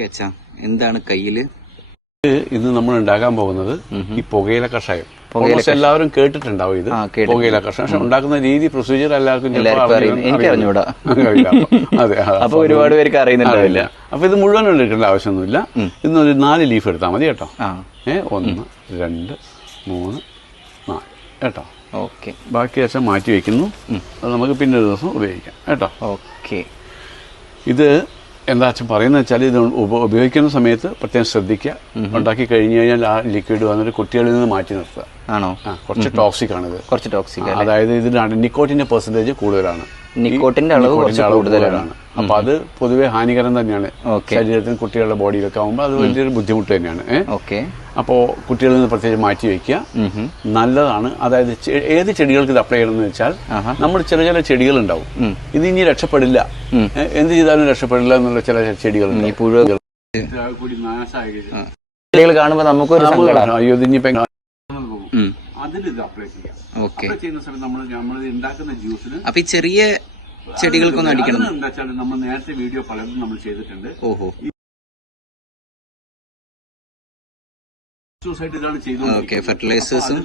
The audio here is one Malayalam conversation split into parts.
ഓക്കെ അച്ഛാ, എന്താണ് കയ്യില്? ഇത് നമ്മൾ ഉണ്ടാക്കാൻ പോകുന്നത് ഈ പുകയില കഷായം. എല്ലാവരും കേട്ടിട്ടുണ്ടാവും ഇത് പുകയില കഷായം. പക്ഷെ ഉണ്ടാക്കുന്ന രീതി പ്രൊസീജിയർ എല്ലാവർക്കും അറിഞ്ഞൂടാ. അതെ, അപ്പൊ ഒരുപാട് പേർക്ക് അറിയുന്നുണ്ടാവില്ല. അപ്പൊ ഇത് മുഴുവൻ എടുക്കേണ്ട ആവശ്യമൊന്നുമില്ല. ഇന്നൊരു 4 ലീഫ് എടുത്താൽ മതി കേട്ടോ. 1 2 3 4 കേട്ടോ. ഓക്കെ, ബാക്കി വെച്ചാൽ മാറ്റി വെക്കുന്നു. അത് നമുക്ക് പിന്നെ ഒരു ദിവസം ഉപയോഗിക്കാം കേട്ടോ. ഓക്കെ. ഇത് എന്താ അച്ഛൻ പറയുന്നത് വെച്ചാൽ ഇത് ഉപയോഗിക്കുന്ന സമയത്ത് പ്രത്യേകം ശ്രദ്ധിക്കുക. ഉണ്ടാക്കി കഴിഞ്ഞു കഴിഞ്ഞാൽ ആ ലിക്വിഡ് വന്നിട്ട് കുട്ടികളിൽ നിന്ന് മാറ്റി നിർത്തുക. ആണോ? കുറച്ച് ടോക്സിക് ആണിത്. കുറച്ച് ടോക്സിക്, അതായത് ഇതിന് നിക്കോട്ടിന്റെ പെർസെന്റേജ് കൂടുതലാണ്. നിക്കോട്ടിന്റെ അളവ് കൂടുതലാണ്. അപ്പൊ അത് പൊതുവെ ഹാനികരം തന്നെയാണ് ശരീരത്തിന്. കുട്ടികളുടെ ബോഡിയിലൊക്കെ ആകുമ്പോൾ അത് വലിയൊരു ബുദ്ധിമുട്ട് തന്നെയാണ്. അപ്പോ കുട്ടികളിൽ നിന്ന് പ്രത്യേകിച്ച് മാറ്റി വെക്കുക, നല്ലതാണ്. അതായത് ഏത് ചെടികൾക്ക് ഇത് അപ്ലൈ ചെയ്യണമെന്ന് വെച്ചാൽ, നമ്മൾ ചില ചെടികൾ ഉണ്ടാവും ഇത് ഇനി രക്ഷപ്പെടില്ല, എന്ത് ചെയ്താലും രക്ഷപ്പെടില്ല എന്നുള്ള ചില ചെടികളുണ്ട്. ഈ പുഴുകൾ കാണുമ്പോൾ നമുക്കൊരു അയ്യോ ഇതിനിപ്പോ അതിലിത് അപ്ലൈ ചെയ്യാം. ചെയ്യുന്ന സമയത്ത് നമ്മൾ ഉണ്ടാക്കുന്ന ജ്യൂസിന് അപ്പൊ ഈ ചെറിയ ചെടികൾക്കൊന്നും അടിക്കണം എന്താ വെച്ചാൽ നമ്മൾ നേരത്തെ വീഡിയോ പലതും നമ്മൾ ചെയ്തിട്ടുണ്ട്. ഓഹോ, ഇതാണ് ചെയ്തത്. ഫെർട്ടിലൈസേഴ്സും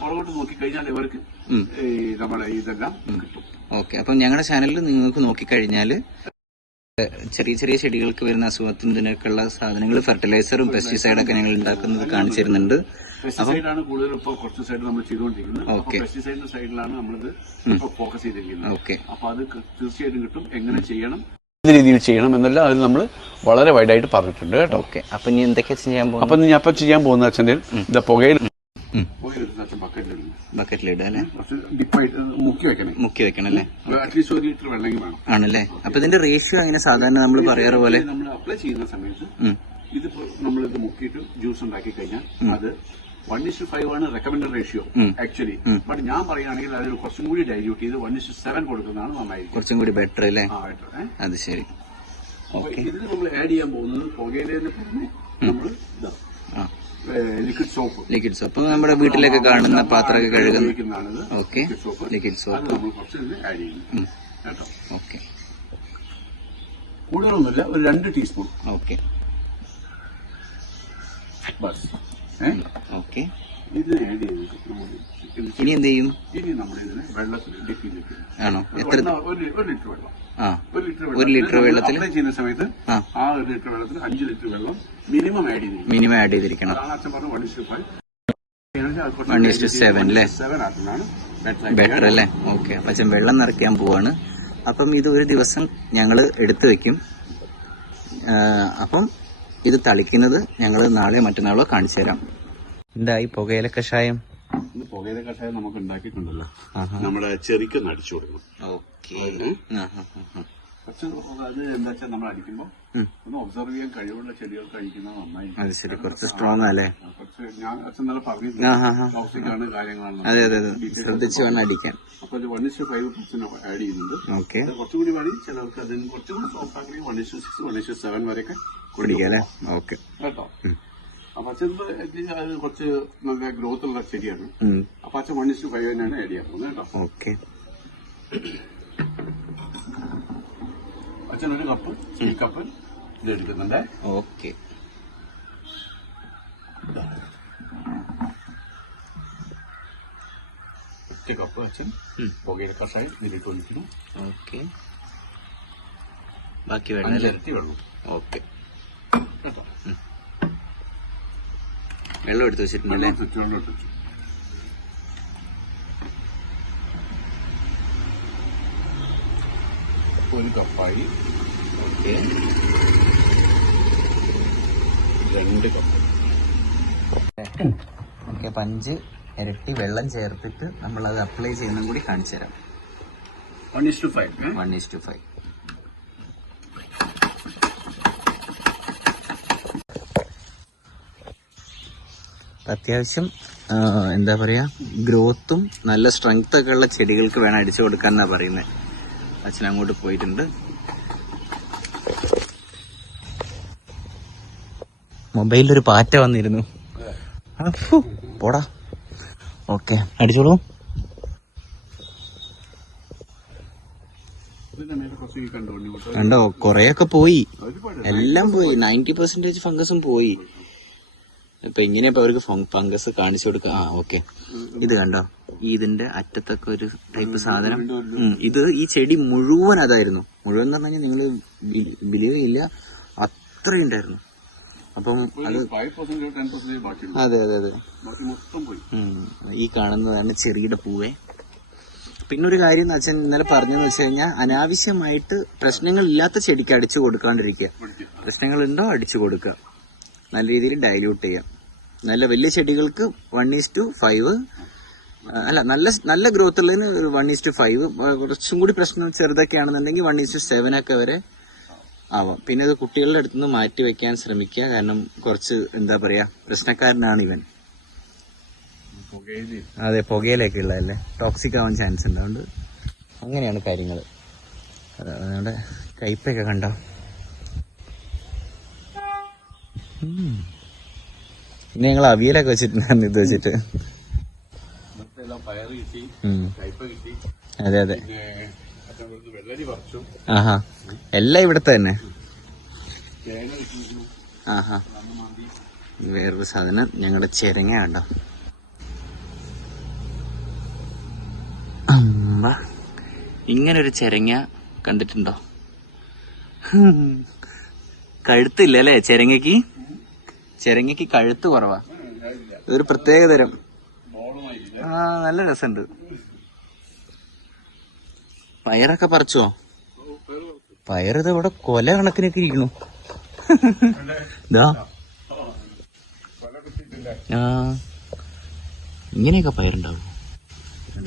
പുറകോട്ട് നോക്കിക്കഴിഞ്ഞാൽ ഇവർക്ക് നമ്മളെ ഇതെല്ലാം കിട്ടും. ഓക്കെ, അപ്പം ഞങ്ങളുടെ ചാനലിൽ നിങ്ങൾക്ക് നോക്കിക്കഴിഞ്ഞാൽ ചെറിയ ചെറിയ ചെടികൾക്ക് വരുന്ന അസുഖത്തിനൊക്കെയുള്ള സാധനങ്ങൾ, ഫെർട്ടിലൈസറും പെസ്റ്റിസൈഡൊക്കെ ഞങ്ങൾ ഉണ്ടാക്കുന്നത് കാണിച്ചു തരുന്നുണ്ട്. പെസ്റ്റിസൈഡാണ് കൂടുതൽ ഇപ്പോൾ കുറച്ച് സൈഡ് നമ്മൾ ചെയ്തുകൊണ്ടിരിക്കുന്നത്. ഓക്കെ, പെസ്റ്റിസൈഡിന്റെ സൈഡിലാണ് നമ്മളിത് ഫോക്കസ് ചെയ്തിരിക്കുന്നത്. ഓക്കെ, അപ്പൊ അത് തീർച്ചയായിട്ടും കിട്ടും. എങ്ങനെ ചെയ്യണം, ഏത് രീതിയിൽ ചെയ്യണം എന്നെല്ലാം അതിൽ നമ്മൾ വളരെ വൈഡായിട്ട് പറഞ്ഞിട്ടുണ്ട് കേട്ടോ. ഓക്കെ, അപ്പൊ ഇനി എന്തൊക്കെയാ ചെയ്യാൻ പോകുന്നത്? അപ്പൊ ഞാൻ അപ്പം ചെയ്യാൻ പോകുന്ന അച്ഛൻ്റെ പുകയിൽ ബക്കറ്റിലിടുക അല്ലേ? മുക്കി വെക്കണം അല്ലേ? അറ്റ്ലീസ്റ്റ് 1 ലിറ്റർ വെള്ളം വേണം ആണല്ലേ? അപ്പൊ ഇതിന്റെ റേഷ്യോ അങ്ങനെ സാധാരണ നമ്മൾ പറയാറ് പോലെ നമ്മൾ അപ്ലൈ ചെയ്യുന്ന സമയത്ത് ഇത് നമ്മളിത് മുക്കിയിട്ട് ജ്യൂസ് ഉണ്ടാക്കി കഴിഞ്ഞാൽ അത് 1:5 ആണ് റെക്കമെൻഡഡ് റേഷ്യോ ആക്ച്വലി. ബട്ട് ഞാൻ പറയുകയാണെങ്കിൽ അതിൽ കുറച്ചും കൂടി ഡൈല്യൂട്ട് ചെയ്ത് 1:7 കൊടുക്കുന്നതാണ് നന്നായിരിക്കും, കുറച്ചും കൂടി ബെറ്റർ അല്ലേ? അത് ശരി. ഇതിൽ നമ്മൾ ആഡ് ചെയ്യാൻ പോകുന്നത് പുകയിലേന്ന് പുറമെ നമ്മൾ ലിക്വിഡ് സോപ്പ് നമ്മുടെ വീട്ടിലൊക്കെ കാണുന്ന പാത്രമൊക്കെ കഴുകുന്നതാണിത്. ഓക്കെ, ലിക്വിഡ് സോപ്പ് നമ്മൾ കുറച്ച് ആഡ് ചെയ്യുന്നു കേട്ടോ. ഓക്കെ, കൂടുതലൊന്നുമില്ല, ഒരു 2 ടീസ്പൂൺ. Okay, bus. ഓക്കെ, ഇത് ആഡ് ചെയ്തിട്ട് ഇനി എന്ത് ചെയ്യും? ഇനി നമ്മൾ ഇതിനെ വെള്ളത്തിൽ ഡിപ്പ് ചെയ്തിട്ട് ആണോ? എത്ര? 1 ലിറ്റർ വെള്ളം. 1 ലിറ്റർ വെള്ളത്തിൽ അപ്ലൈ ചെയ്യുന്ന സമയത്ത് ആ 1 ലിറ്റർ വെള്ളത്തിൽ 5 ലിറ്റർ വെള്ളം മിനിമം ആഡ് ചെയ്തിരിക്കണം. അച്ഛൻ പറഞ്ഞു 1:5 1:7 അല്ലേ? ബെറ്റർ അല്ലേ? ഓക്കെ, അച്ഛൻ വെള്ളം നിറയ്ക്കാൻ പോവാണ്. അപ്പം ഇത് ഒരു ദിവസം ഞങ്ങൾ എടുത്തു വെക്കും. അപ്പം ഇത് തളിക്കുന്നത് ഞങ്ങൾ നാളെ മറ്റന്നാളോ കാണിച്ചു തരാം. എന്തായി പുകയില കഷായം? പുകയില കഷായം നമുക്ക് ഉണ്ടാക്കിയിട്ടുണ്ടല്ലോ, നമ്മുടെ ചെറിക്കൊന്ന് അടിച്ചു കൊടുക്കണം. ഓക്കെ, അത് എന്താ വെച്ചാൽ നമ്മൾ അടിക്കുമ്പോൾ ഒന്ന് ഒബ്സർവ് ചെയ്യാൻ കഴിവുള്ള ചെടികൾക്ക് അടിക്കുന്നത് നന്നായി. അത് ശരി, കുറച്ച് സ്ട്രോങ് അല്ലേ? കുറച്ച് ഞാൻ അച്ഛൻ നല്ല പറഞ്ഞു ടോക്സിക്കാണ് കാര്യങ്ങളാണ്. അതെ അതെ അതെ, ശ്രദ്ധിച്ച് വേണം അടിക്കാൻ. അപ്പൊ 1:5% ആഡ് ചെയ്യുന്നുണ്ട്. ഓക്കെ, കുറച്ചുകൂടി മതി ചിലർക്ക് അതിന് കുറച്ചുകൂടി സോഫ്റ്റ് ആക്കി 1:6 1:7 വരെയൊക്കെ കുടിക്കാം അല്ലേ? ഓക്കെ കേട്ടോ. അപ്പൊ അച്ഛൻ കുറച്ച് നല്ല ഗ്രോത്ത് ഉള്ള ചെടിയാണ്. അപ്പൊ അച്ഛൻ 1:5 തന്നെയാണ് ആഡ് ചെയ്യാൻ പോകുന്നത് കേട്ടോ. ഓക്കെ, അച്ഛൻ 1 കപ്പ് ഈ കപ്പ് ഇത് എടുക്കുന്നുണ്ട്. ഓക്കെ, ഒറ്റ കപ്പ് അച്ഛൻ പുകയില കഷായം ഇതിലിട്ട് ഒഴിക്കുന്നു. ഓക്കെ, ബാക്കി വെള്ളം ഇരട്ടി വെള്ളം. ഓക്കെ കേട്ടോ, വെള്ളം എടുത്ത് വെച്ചിട്ടുണ്ടല്ലേ? ഒരു കപ്പായി. Okay, 2 cup. ഓക്കെ, 5 ഇരട്ടി വെള്ളം ചേർത്തിട്ട് നമ്മൾ അത് അപ്ലൈ ചെയ്യുന്നതും കൂടി കാണിച്ചു തരാം. 1:5 1:5. അത്യാവശ്യം എന്താ പറയാ, ഗ്രോത്തും നല്ല സ്ട്രെങ്ത് ഒക്കെ ഉള്ള ചെടികൾക്ക് വേണം അടിച്ചു കൊടുക്കാൻ എന്നാ പറയുന്നത്. അച്ഛൻ അങ്ങോട്ട് പോയിട്ടുണ്ട്. മൊബൈലിലൊരു പാറ്റ വന്നിരുന്നു. പോടാ. ഓക്കെ, അടിച്ചോളൂ. ഇതിന്റെ മേലെ കുറച്ച് ഈ കണ്ടോ ഇങ്ങോട്ട് കണ്ടോ കൊറേയൊക്കെ പോയി, ഒരുപാട് എല്ലാം പോയി. 90% ഫംഗസും പോയി. ഇപ്പൊ ഇങ്ങനെയപ്പോ അവർക്ക് ഫംഗസ് കാണിച്ചു കൊടുക്കുക. ഓക്കെ, ഇത് കണ്ടോ, ഇതിന്റെ അറ്റത്തൊക്കെ ഒരു ടൈപ്പ് സാധനം. ഇത് ഈ ചെടി മുഴുവൻ അതായിരുന്നു. മുഴുവൻ എന്ന് പറഞ്ഞാൽ നിങ്ങള് ബിലീവ് ചെയ്യില്ല, അത്രയും ഉണ്ടായിരുന്നു. അപ്പം അത് 5% 10% ബാക്കിയുള്ളൂ. അതെ അതെ അതെ, ബാക്കി മൊത്തം പോയി. ഈ കാണുന്നതാണ് ചെറിയുടെ പൂവേ. പിന്നെ ഒരു കാര്യം അച്ഛൻ ഇന്നലെ പറഞ്ഞെന്ന് വെച്ച് കഴിഞ്ഞാൽ അനാവശ്യമായിട്ട് പ്രശ്നങ്ങൾ ഇല്ലാത്ത ചെടിക്ക് അടിച്ചു കൊടുക്കാണ്ടിരിക്കുക. പ്രശ്നങ്ങളുണ്ടോ അടിച്ചു കൊടുക്കുക, നല്ല രീതിയിൽ ഡൈല്യൂട്ട് ചെയ്യാം. നല്ല വലിയ ചെടികൾക്ക് 1:5, അല്ല നല്ല ഗ്രോത്ത് ഉള്ളതിന് 1:5. കുറച്ചും കൂടി പ്രശ്നം ചെറുതൊക്കെ ആണെന്നുണ്ടെങ്കിൽ 1:7 ഒക്കെ വരെ ആവാം. പിന്നെ ഇത് കുട്ടികളുടെ അടുത്ത് നിന്ന് മാറ്റി വെക്കാൻ ശ്രമിക്കുക. കാരണം കുറച്ച് എന്താ പറയാ, പ്രശ്നക്കാരനാണ് ഇവൻ. അതെ, പുകയിലൊക്കെ ഉള്ളതല്ലേ, ടോക്സിക് ആവാൻ ചാൻസ് ഉണ്ട്. അതുകൊണ്ട് അങ്ങനെയാണ് കാര്യങ്ങൾ. നമ്മുടെ കയ്പൊക്കെ കണ്ടോ. പിന്നെ ഞങ്ങൾ അവിയലൊക്കെ വെച്ചിട്ടുണ്ടായിരുന്നു ഇത് വെച്ചിട്ട്. അതെ അതെ, ആഹാ, എല്ലാം ഇവിടത്തെ തന്നെ. ആഹാ, വേറൊരു സാധനം ഞങ്ങളുടെ ചെരങ്ങ കണ്ടോ. ഇങ്ങനൊരു ചെരങ്ങ കണ്ടിട്ടുണ്ടോ? കഴുത്തില്ല അല്ലേ ചെരങ്ങയ്ക്ക്? ചെരങ്ങയ്ക്ക് കഴുത്ത് കുറവാ, ഇതൊരു പ്രത്യേക തരം. നല്ല രസമുണ്ട്. പയറൊക്കെ പറിച്ചോ? പയറിത് ഇവിടെ കൊല കണക്കിനൊക്കെ ഇരിക്കണു. ഇതാ, ഇങ്ങനെയൊക്കെ പയറുണ്ടാവും.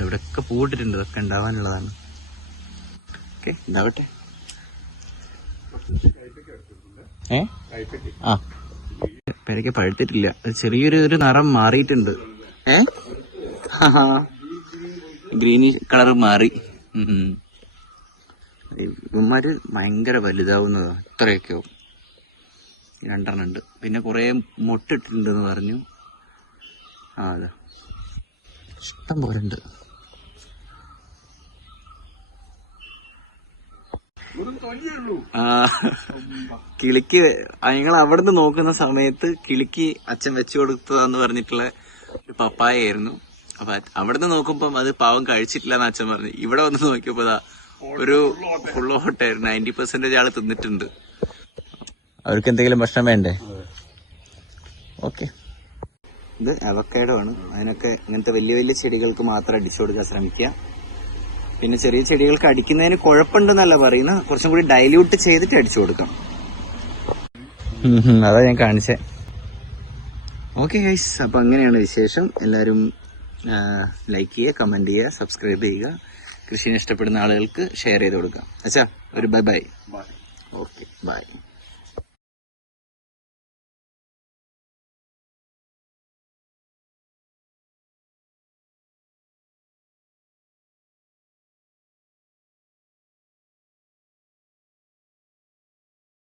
ഇവിടെയൊക്കെ പൂട്ടിട്ടുണ്ട്, ഇതൊക്കെ ഉണ്ടാവാനുള്ളതാണ്. ഓക്കെ, ഉണ്ടാവട്ടെ. ആ, പേരയ്ക്ക പഴുത്തിട്ടില്ല, ചെറിയൊരു നിറം മാറിയിട്ടുണ്ട്. ഗ്രീനി കളർ മാറി. ഇവന്മാര് ഭയങ്കര വലുതാവുന്നതാ, ഇത്രയൊക്കെയോ. 2 ഉണ്ട്. പിന്നെ കുറെ മുട്ടിട്ടുണ്ടെന്ന് പറഞ്ഞു. അതെ, ഇഷ്ടം പോലെ ഉണ്ട്. കിളിക്ക് ഞങ്ങൾ അവിടുന്ന് നോക്കുന്ന സമയത്ത് കിളിക്ക് അച്ഛൻ വെച്ചു കൊടുത്തതാന്ന് പറഞ്ഞിട്ടുള്ള ഒരു പപ്പായായിരുന്നു. അപ്പൊ അവിടുന്ന് നോക്കുമ്പം അത് പാവം കഴിച്ചിട്ടില്ല എന്ന് അച്ഛൻ പറഞ്ഞു. ഇവിടെ വന്ന് നോക്കിയപ്പോ ഒരു ഫുൾ ഹോട്ടായിരുന്നു. 90% ആള് തിന്നിട്ടുണ്ട്. അവർക്ക് എന്തെങ്കിലും ഭക്ഷണം വേണ്ടേ? ഓക്കെ, ഇത് അവക്കാഡോ ആണ്. അതിനൊക്കെ ഇങ്ങനത്തെ വലിയ വലിയ ചെടികൾക്ക് മാത്രം അടിച്ചു കൊടുക്കാൻ ശ്രമിക്കുക. പിന്നെ ചെറിയ ചെടികൾക്ക് അടിക്കുന്നതിന് കുഴപ്പമുണ്ടെന്നല്ല പറയുന്ന, കുറച്ചും കൂടി ഡൈല്യൂട്ട് ചെയ്തിട്ട് അടിച്ചു കൊടുക്കാം. അതാ ഞാൻ കാണിച്ചേ. ഓക്കെ ഗൈസ്, അപ്പൊ അങ്ങനെയാണ് വിശേഷം. എല്ലാവരും ലൈക്ക് ചെയ്യുക, കമന്റ് ചെയ്യുക, സബ്സ്ക്രൈബ് ചെയ്യുക. കൃഷിനെ ഇഷ്ടപ്പെടുന്ന ആളുകൾക്ക് ഷെയർ ചെയ്ത് കൊടുക്കാം. അച്ഛാ, ഒരു ബൈ. Okay, by.